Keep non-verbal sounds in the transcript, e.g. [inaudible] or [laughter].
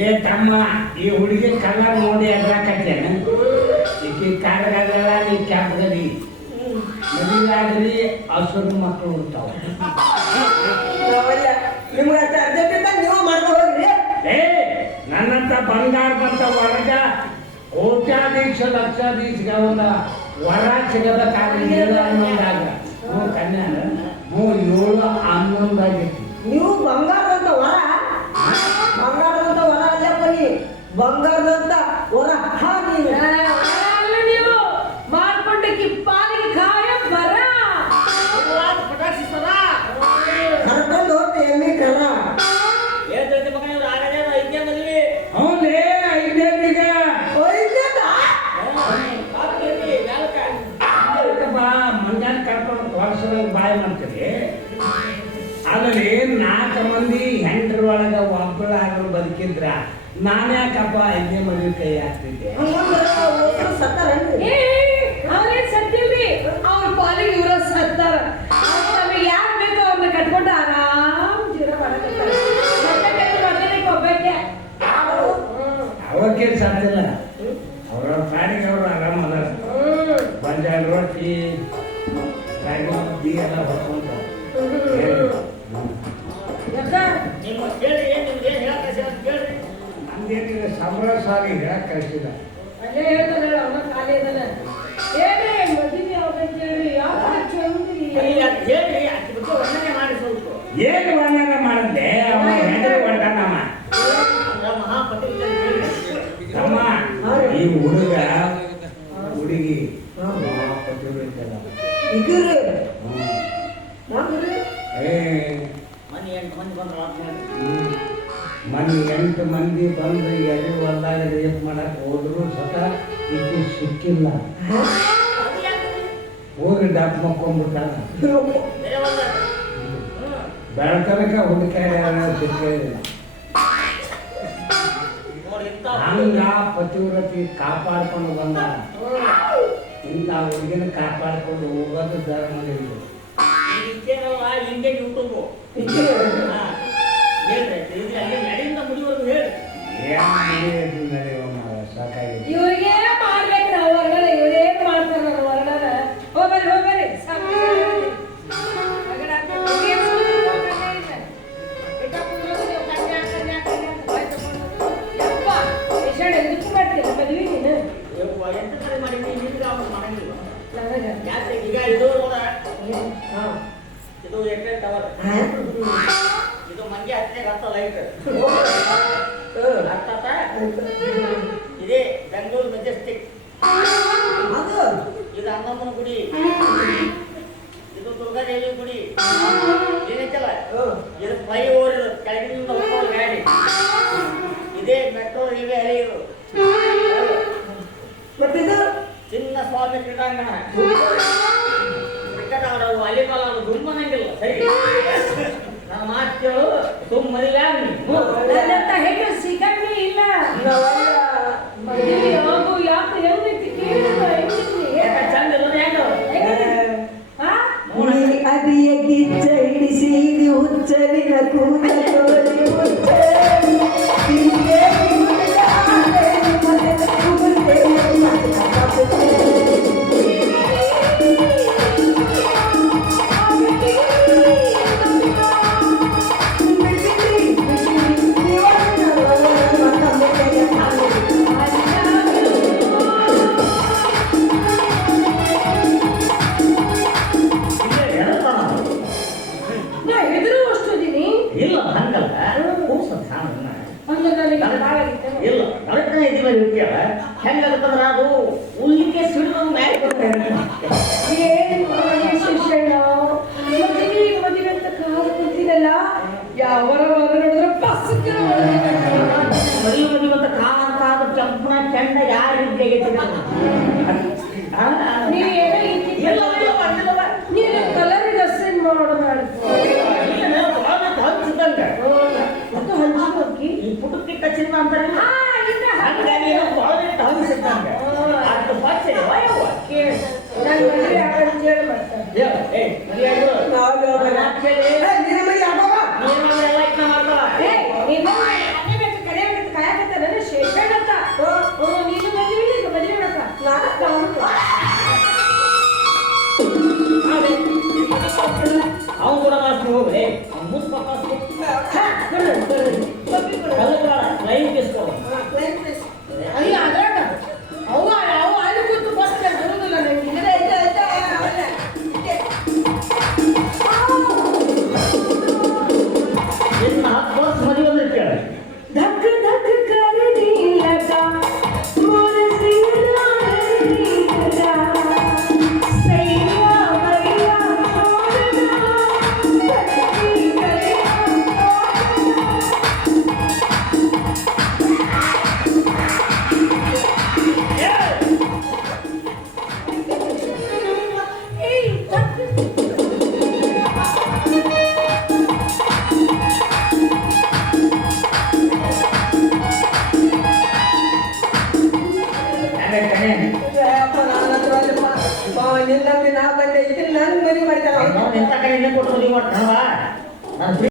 ಏ ತಮ್ಮ ಈ ಹುಡುಗಿ ಕಲರ್ ನೋಡಿ ಅದ್ರಾಕತ್ತೇನ ಆಗ್ರಿ ಹಸುರು ಮಕ್ಕಳು ಹುಡ್ತಾವ ನಾವೆಲ್ಲ ನಿಮ್ಗೆ ಅಷ್ಟು ಅರ್ಜೆಂಟ್ ಇದ್ದಾಗ ನೀವು ಮಾಡ್ಕೊಂಡು ಹೋಗ್ರಿ ಏ ನನ್ನಂತ ಬಂಗಾರದಂತ ವರ್ಗ ಕೋಟ್ಯಾಧೀಶ ಲಕ್ಷಾಧೀಶಗೆ ಅವನ ವರ ಸಿಗಬೇಕಾಗಿಲ್ಲ ಅನ್ನೋದಾಗ ಹ್ಞೂ ಕನ್ಯಾನ ಹ್ಞೂ ಏಳು ಹನ್ನೊಂದು ಆಗೈತಿ ನೀವು ಬಂಗಾರದಂತ ವರ ಬಂಗಾರದಂತ ವರ ಅಲ್ಲಪ್ಪ ನೀ ಬಂಗಾರದಂತ ವರ ಮಾಡ್ತೀರಿ ಅಲ್ಲಿ ನಾಲ್ಕು ಮಂದಿ ಹೆಂಡ್ರ ಒಳಗ ಒಬ್ಬಳಾಗಲು ಬದುಕಿದ್ರ ನಾನು ಯಾಕಪ್ಪ ಐದನೇ ಮದುವೆ ಕೈ ಹಾಕ್ತಿದ್ದೆ? ಅವ್ರ ಪಾಲಿಗೆ ಇವ್ರ ಸತ್ತಾರ. ಅವ್ರು ನಮಗೆ ಯಾರು ಬೇಕೋ ಅವ್ರನ್ನ ಕಟ್ಕೊಂಡು ಆರಾಮ್ ಜೀವನ ಸಾಧ್ಯಲ್ಲ ಅವ್ರವ್ರ ಅವರು ಆರಾಮ ಅದಾರ. ಬಂಜಾಳ ರೊಟ್ಟಿ ಮುದ್ದಿ ಎಲ್ಲ ನಿಮ್ಮ ಸಂಭ್ರ ಸಾರಿ ಹೇಳಕ್ ಕಳಿಸಿದ ಅಲ್ಲೇ ಹೇಳ್ತಾನೆ ಹೇಳು, ಅವನ ಖಾಲಿ ಇದನ್ನ ಏನೇ ಮದುವೆ ಹೇಳಿ ಯಾವ ಚಂದ್ರಿ ಈಗ ಅದ್ ಹೇಳ್ರಿ ಅಕ್ಕಿ ಬಗ್ಗೆ ವರ್ಣನೆ ಮಾಡಿ ಸ್ವಲ್ಪ ಏನು ವರ್ಣನೆ ಮಾಡಿದ್ದೆ ಅವ ಹೆಂಡ್ರಿ ಅಂದ್ರ ಹೇಳ್ರಿ ತಮ್ಮ ಈ ಹುಡುಗಿ ಇಗ್ರಿ. ನೋಡ್ರಿ. ಏ ಮನೆ ಎಂಟು ಮಂದಿ ಬಂದ್ರು. ಮನೆ ಎಂಟು ಮಂದಿ ಬಂದು ಎಲ್ಲಿ ಹೊಲ್ದಾಗ ರೇಪ್ ಮಾಡಕ್ ಹೋದ್ರು ಸತ ಇದು ಸಿಕ್ಕಿಲ್ಲ? ಹೋಗಿ ಡಾಕ್ ಮಕ್ಕೊಂಡ್ಬಿಟ್ಟಾನ ಬೆಳತನಕ ಹುಡುಕಾಡ ಸಿಕ್ಕಿಲ್ಲ ಹಂಗ ಪತಿವ್ರತಿ ಕಾಪಾಡ್ಕೊಂಡು ಬಂದ ಇಂಥ ಹುಡುಗಿನ ಕಾಪಾಡ್ಕೊಂಡು ಹೋಗೋದು ಧರ್ಮ ಹಿಂಗೆ ಯೂಟ್ಯೂಬ್ ಹಾ. ಹೇಳ್ರಿ ಇದು ಹಂಗೆ ನಡಿಯಿಂದ ಮುಡಿವರೆಗೂ ಹೇಳ್ರಿ. ಏನು ನಡೆಯುವ ಮಾವ ಸಾಕಾಗಿದೆ. ಇವ್ರಿಗೆ ಮಾಡ್ಬೇಕು ನಾವು ಇವ್ರೇ ಮಾಡ್ತಾರೆ ನಾವು ಎಂತ ಇದು. ಇದು ಇದು ಮಂಗೆ ಹತ್ತನೇ ಹತ್ತ ಲೈಟ್ ಅರ್ಥಾತ ಇದೇ ಬೆಂಗಳೂರು ಮೆಜೆಸ್ಟಿಕ್ ಇದು ಅನ್ನಮ್ಮನ ಗುಡಿ ಸ್ವಾಮಿ ಕ್ರೀಡಾಂಗಣ ಕ್ರಿಕೆಟ್ ಆಡೋದು ವಾಲಿಬಾಲ್ ಆಡೋದು ಗುಂಪನಂಗಿಲ್ಲ ಸರಿ. [laughs] ನನ್ನ ಮಾತು ಕೇಳು. ಹೆಂಗಂತಂದ್ರ ಅದು ಉಲ್ಲಿಕ್ಕೆ ಸಿಡಿದು ಮ್ಯಾಲ ಏನು ಶಿಕ್ಷಣ ಮದುವೆ ಮದುವೆ ಅಂತ ಕಾಲ ಕೂತಿದಲ್ಲ ಯಾವರ ಹೊರಗಡೆ ಪಸ್ಕರ ಮದುವೆ ಮದುವೆ ಕಾಲ ಅಂತ ಆದ ಚಂಪನ ಚಂಡ ಯಾರ ಹಿಂದೆ ನೀವೇನೋ ಇಲ್ಲ ನೀನು ಕಲರ್ ಅಸೈನ್ ಮಾಡು ಮಾಡ್ಬೋದು ಹಂಚಿದಂಗೆ ಮತ್ತು ಹಂಚಿದ ಹೋಗಿ ಪುಟಕ್ಕೆ ಕಚ್ಚಿದ ಅಂತಾರೆ ಅವನು ಕೂಡ ಮಾಡ್ಕೊಂಡು ಹೋಗ್ರಿ ಅವ್ನು ಮುಸ್ಪಾಸ್ ಎಂತ ಕೈಯಿಂದ ಕೊಟ್ಟು ಮದುವೆ